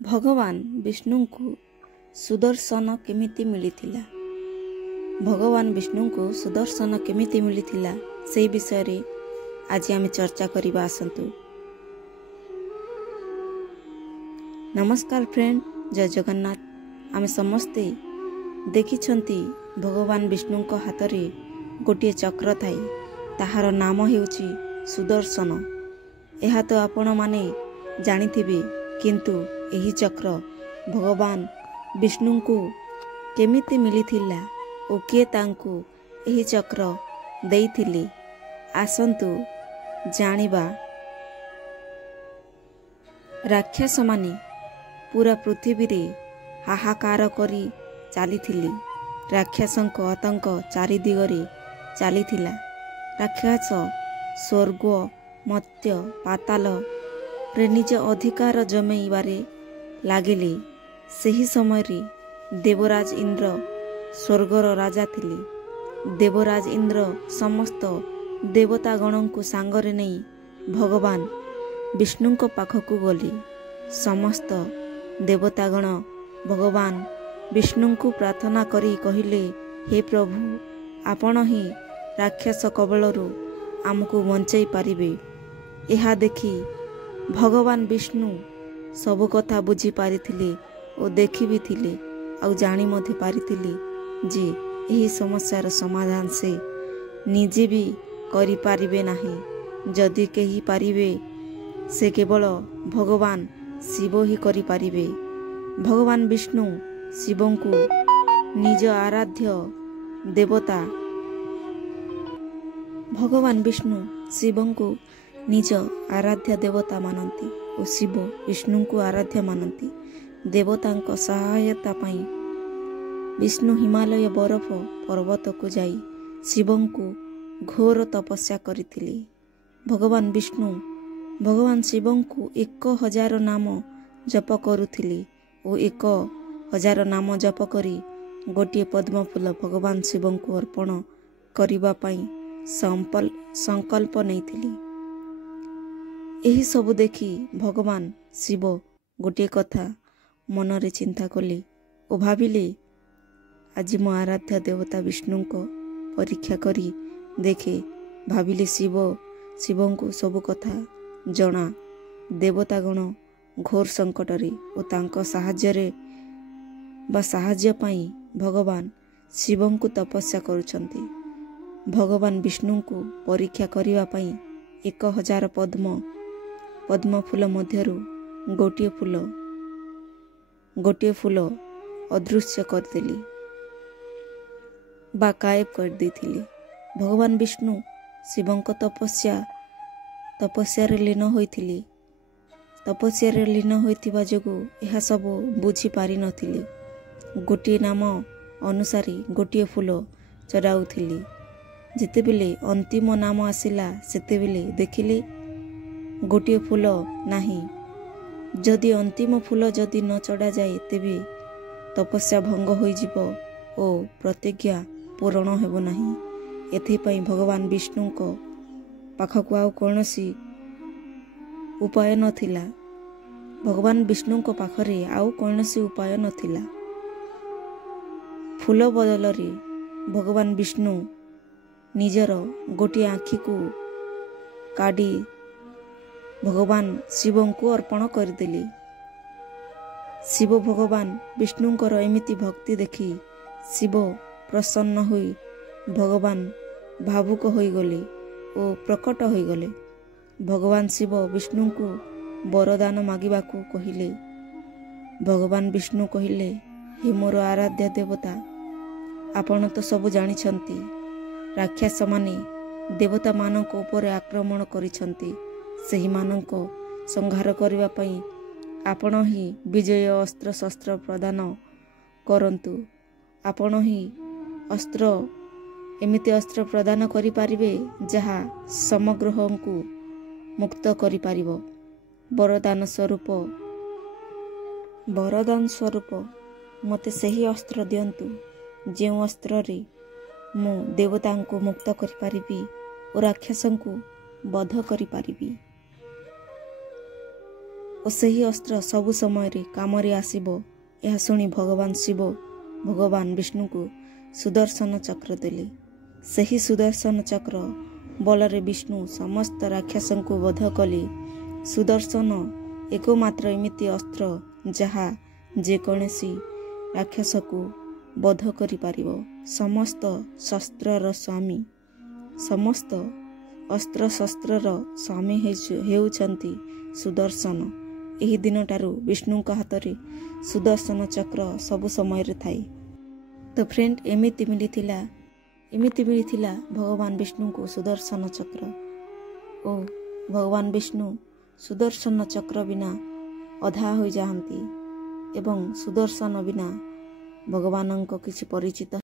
ଭଗବାନ ବିଷ୍ଣୁଙ୍କୁ ସୁଦର୍ଶନ କେମିତି ମିଳିଥିଲା? ଭଗବାନ ବିଷ୍ଣୁଙ୍କୁ ସୁଦର୍ଶନ କେମିତି ମିଳିଥିଲା ସେହି ବିଷୟରେ ଆଜି ଆମେ ଚର୍ଚ୍ଚା କରିବା। ଆସନ୍ତୁ। ନମସ୍କାର ଫ୍ରେଣ୍ଡ, ଜୟ ଜଗନ୍ନାଥ। ଆମେ ସମସ୍ତେ ଦେଖିଛନ୍ତି ଭଗବାନ ବିଷ୍ଣୁଙ୍କ ହାତରେ ଗୋଟିଏ ଚକ୍ର ଥାଏ, ତାହାର ନାମ ହେଉଛି ସୁଦର୍ଶନ। ଏହା ତ ଆପଣମାନେ ଜାଣିଥିବେ, କିନ୍ତୁ ଏହି ଚକ୍ର ଭଗବାନ ବିଷ୍ଣୁଙ୍କୁ କେମିତି ମିଳିଥିଲା ଓ କିଏ ତାଙ୍କୁ ଏହି ଚକ୍ର ଦେଇଥିଲେ, ଆସନ୍ତୁ ଜାଣିବା। ରାକ୍ଷସମାନେ ପୁରା ପୃଥିବୀରେ ହାହାକାର କରି ଚାଲିଥିଲେ। ରାକ୍ଷସଙ୍କ ଆତଙ୍କ ଚାରିଦିଗରେ ଚାଲିଥିଲା। ରାକ୍ଷସ ସ୍ୱର୍ଗ, ମର୍ତ୍ତ୍ୟ, ପାତାଳରେ ନିଜ ଅଧିକାର ଜମେଇବାରେ ଲାଗିଲେ। ସେହି ସମୟରେ ଦେବରାଜ ଇନ୍ଦ୍ର ସ୍ୱର୍ଗର ରାଜା ଥିଲେ। ଦେବରାଜ ଇନ୍ଦ୍ର ସମସ୍ତ ଦେବତାଗଣଙ୍କୁ ସାଙ୍ଗରେ ନେଇ ଭଗବାନ ବିଷ୍ଣୁଙ୍କ ପାଖକୁ ଗଲେ। ସମସ୍ତ ଦେବତାଗଣ ଭଗବାନ ବିଷ୍ଣୁଙ୍କୁ ପ୍ରାର୍ଥନା କରି କହିଲେ, ହେ ପ୍ରଭୁ, ଆପଣ ହିଁ ରାକ୍ଷସ କବଳରୁ ଆମକୁ ବଞ୍ଚାଇ ପାରିବେ। ଏହା ଦେଖି ଭଗବାନ ବିଷ୍ଣୁ ସବୁ କଥା ବୁଝିପାରିଥିଲେ ଓ ଦେଖି ବି ଥିଲେ, ଆଉ ଜାଣି ମଧ୍ୟ ପାରିଥିଲେ ଯେ ଏହି ସମସ୍ୟାର ସମାଧାନ ସେ ନିଜେ ବି କରିପାରିବେ ନାହିଁ। ଯଦି କେହି ପାରିବେ, ସେ କେବଳ ଭଗବାନ ଶିବ ହିଁ କରିପାରିବେ। ଭଗବାନ ବିଷ୍ଣୁ ଶିବଙ୍କୁ ନିଜ ଆରାଧ୍ୟ ଦେବତା ଭଗବାନ ବିଷ୍ଣୁ ଶିବଙ୍କୁ ନିଜ ଆରାଧ୍ୟ ଦେବତା ମାନନ୍ତି ଓ ଶିବ ବିଷ୍ଣୁଙ୍କୁ ଆରାଧ୍ୟ ମାନନ୍ତି। ଦେବତାଙ୍କ ସହାୟତା ପାଇଁ ବିଷ୍ଣୁ ହିମାଳୟ ବରଫ ପର୍ବତକୁ ଯାଇ ଶିବଙ୍କୁ ଘୋର ତପସ୍ୟା କରିଥିଲେ। ଭଗବାନ ବିଷ୍ଣୁ ଭଗବାନ ଶିବଙ୍କୁ 1000 ନାମ ଜପ କରୁଥିଲେ ଓ 1000 ନାମ ଜପ କରି ଗୋଟିଏ ପଦ୍ମଫୁଲ ଭଗବାନ ଶିବଙ୍କୁ ଅର୍ପଣ କରିବା ପାଇଁ ସଂକଳ୍ପ ନେଇଥିଲେ। ଏହିସବୁ ଦେଖି ଭଗବାନ ଶିବ ଗୋଟିଏ କଥା ମନରେ ଚିନ୍ତା କଲେ ଓ ଭାବିଲେ, ଆଜି ମୋ ଆରାଧ୍ୟ ଦେବତା ବିଷ୍ଣୁଙ୍କ ପରୀକ୍ଷା କରି ଦେଖେ। ଭାବିଲେ ଶିବଙ୍କୁ ସବୁ କଥା ଜଣା। ଦେବତାଗଣ ଘୋର ସଂକଟରେ ଓ ତାଙ୍କ ସାହାଯ୍ୟ ପାଇଁ ଭଗବାନ ଶିବଙ୍କୁ ତପସ୍ୟା କରୁଛନ୍ତି। ଭଗବାନ ବିଷ୍ଣୁଙ୍କୁ ପରୀକ୍ଷା କରିବା ପାଇଁ 1000 ପଦ୍ମ ଫୁଲ ମଧ୍ୟରୁ ଗୋଟିଏ ଫୁଲ ଅଦୃଶ୍ୟ କରିଦେଲି ବା ଗାୟବ କରିଦେଇଥିଲେ। ଭଗବାନ ବିଷ୍ଣୁ ଶିବଙ୍କ ତପସ୍ୟାରେ ଲୀନ ହୋଇଥିବା ଯୋଗୁଁ ଏହା ସବୁ ବୁଝିପାରିନଥିଲେ। ଗୋଟିଏ ନାମ ଅନୁସାରେ ଗୋଟିଏ ଫୁଲ ଚଢ଼ାଉଥିଲେ। ଯେତେବେଳେ ଅନ୍ତିମ ନାମ ଆସିଲା, ସେତେବେଳେ ଦେଖିଲେ ଗୋଟିଏ ଫୁଲ ନାହିଁ। ଯଦି ଅନ୍ତିମ ଫୁଲ ଯଦି ନ ଚଢ଼ାଯାଏ, ତେବେ ତପସ୍ୟା ଭଙ୍ଗ ହୋଇଯିବ ଓ ପ୍ରତିଜ୍ଞା ପୂରଣ ହେବ ନାହିଁ। ଏଥିପାଇଁ ଭଗବାନ ବିଷ୍ଣୁଙ୍କ ପାଖକୁ ଆଉ କୌଣସି ଉପାୟ ନଥିଲା। ଭଗବାନ ବିଷ୍ଣୁଙ୍କ ପାଖରେ ଆଉ କୌଣସି ଉପାୟ ନଥିଲା। ଫୁଲ ବଦଳରେ ଭଗବାନ ବିଷ୍ଣୁ ନିଜର ଗୋଟିଏ ଆଖିକୁ କାଢ଼ି ଭଗବାନ ଶିବଙ୍କୁ ଅର୍ପଣ କରିଦେଲେ। ଶିବ ଭଗବାନ ବିଷ୍ଣୁଙ୍କର ଏମିତି ଭକ୍ତି ଦେଖି ଶିବ ପ୍ରସନ୍ନ ହୋଇ ଭଗବାନ ଭାବୁକ ହୋଇଗଲେ ଓ ପ୍ରକଟ ହୋଇଗଲେ। ଭଗବାନ ଶିବ ବିଷ୍ଣୁଙ୍କୁ ବରଦାନ ମାଗିବାକୁ କହିଲେ। ଭଗବାନ ବିଷ୍ଣୁ କହିଲେ, ହେ ମୋର ଆରାଧ୍ୟ ଦେବତା, ଆପଣ ତ ସବୁ ଜାଣିଛନ୍ତି, ରାକ୍ଷସମାନେ ଦେବତାମାନଙ୍କ ଉପରେ ଆକ୍ରମଣ କରିଛନ୍ତି। ସେହିମାନଙ୍କ ସଂହାର କରିବା ପାଇଁ ଆପଣ ହିଁ ବିଜୟ ଅସ୍ତ୍ରଶସ୍ତ୍ର ପ୍ରଦାନ କରନ୍ତୁ। ଆପଣ ହିଁ ଏମିତି ଅସ୍ତ୍ର ପ୍ରଦାନ କରିପାରିବେ ଯାହା ସମଗ୍ରଙ୍କୁ ମୁକ୍ତ କରିପାରିବ। ବରଦାନ ସ୍ୱରୂପ ମୋତେ ସେହି ଅସ୍ତ୍ର ଦିଅନ୍ତୁ, ଯେଉଁ ଅସ୍ତ୍ରରେ ମୁଁ ଦେବତାଙ୍କୁ ମୁକ୍ତ କରିପାରିବି ଓ ରାକ୍ଷସଙ୍କୁ ବଧ କରିପାରିବି। ଓ ସେହି ଅସ୍ତ୍ର ସବୁ ସମୟରେ କାମରେ ଆସିବ। ଏହା ଶୁଣି ଭଗବାନ ଶିବ ଭଗବାନ ବିଷ୍ଣୁଙ୍କୁ ସୁଦର୍ଶନ ଚକ୍ର ଦେଲେ। ସେହି ସୁଦର୍ଶନ ଚକ୍ର ବଳରେ ବିଷ୍ଣୁ ସମସ୍ତ ରାକ୍ଷସଙ୍କୁ ବଧ କଲେ। ସୁଦର୍ଶନ ଏକମାତ୍ର ଏମିତି ଅସ୍ତ୍ର ଯାହା ଯେକୌଣସି ରାକ୍ଷସକୁ ବଧ କରିପାରିବ। ସମସ୍ତ ଶସ୍ତ୍ରର ସ୍ୱାମୀ ସମସ୍ତ ଅସ୍ତ୍ରଶସ୍ତ୍ରର ସ୍ୱାମୀ ହେଉଛନ୍ତି ସୁଦର୍ଶନ। ଏହି ଦିନଠାରୁ ବିଷ୍ଣୁଙ୍କ ହାତରେ ସୁଦର୍ଶନ ଚକ୍ର ସବୁ ସମୟରେ ଥାଏ। ତ ଫ୍ରେଣ୍ଡ ଏମିତି ମିଳିଥିଲା ଭଗବାନ ବିଷ୍ଣୁଙ୍କୁ ସୁଦର୍ଶନ ଚକ୍ର। ଓ ଭଗବାନ ବିଷ୍ଣୁ ସୁଦର୍ଶନ ଚକ୍ର ବିନା ଅଧା ହୋଇଯାଆନ୍ତି ଏବଂ ସୁଦର୍ଶନ ବିନା ଭଗବାନଙ୍କ କିଛି ପରିଚିତ